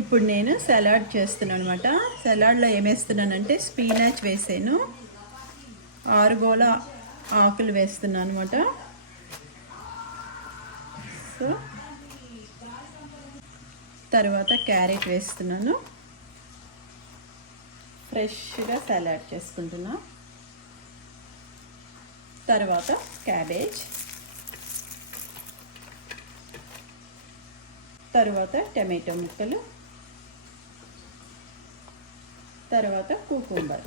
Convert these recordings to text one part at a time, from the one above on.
ఇప్పుడు నేను సలాడ్ చేస్తున్నాను అనమాట. సలాడ్లో ఏమేస్తున్నానంటే స్పీనాచ్ వేసాను, ఆరుగోల ఆకులు వేస్తున్నాను అనమాట. సో తర్వాత క్యారెట్ వేస్తున్నాను. ఫ్రెష్గా సలాడ్ చేసుకుంటున్నా. తర్వాత క్యాబేజ్, తర్వాత టమాటో ముక్కలు, తర్వాత కుకుంబర్,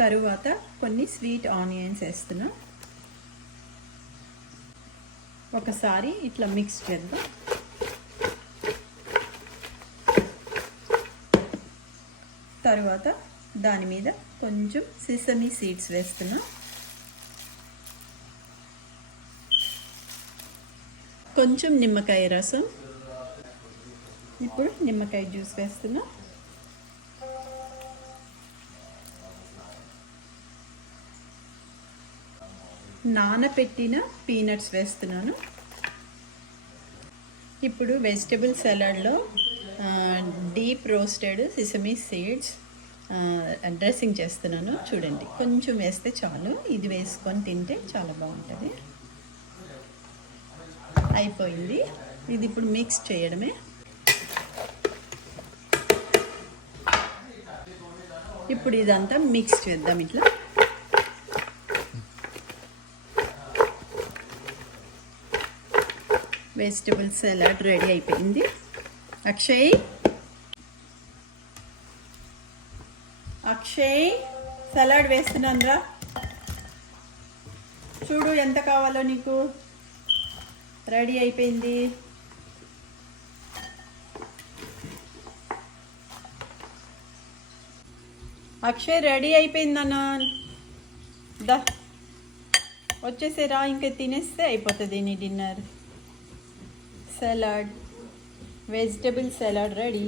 తరువాత కొన్ని స్వీట్ ఆనియన్స్ వేస్తున్నా. ఒకసారి ఇట్లా మిక్స్ చేద్దాం. తర్వాత దాని మీద కొంచెం సిసమి సీడ్స్ వేస్తున్నా. కొంచెం నిమ్మకాయ రసం, ఇప్పుడు నిమ్మకాయ జ్యూస్ వేస్తున్నా. నానబెట్టిన పీనట్స్ వేస్తున్నాను. ఇప్పుడు వెజిటబుల్ సలాడ్లో deep roasted sesame seeds dressing చేస్తున్నాను. చూడండి, కొంచెం వేస్తే చాలు. ఇది వేసుకొని తింటే చాలా బాగుంటుంది. అయిపోయింది. ఇది ఇప్పుడు మిక్స్ చేయడమే. ఇప్పుడు ఇదంతా మిక్స్ చేద్దాం ఇట్లా. వెజిటబుల్ సలాడ్ రెడీ అయిపోయింది. అక్షయ్ సలాడ్ వేస్తున్నాను రా. చూడు ఎంత కావాలో నీకు. రెడీ అయిపోయింది. అక్షయ్ రెడీ అయిపోయిందన్నా. దా వచ్చేసేరా, ఇంకా తినేస్తే అయిపోతుంది నీ dinner. Salad, vegetable salad ready.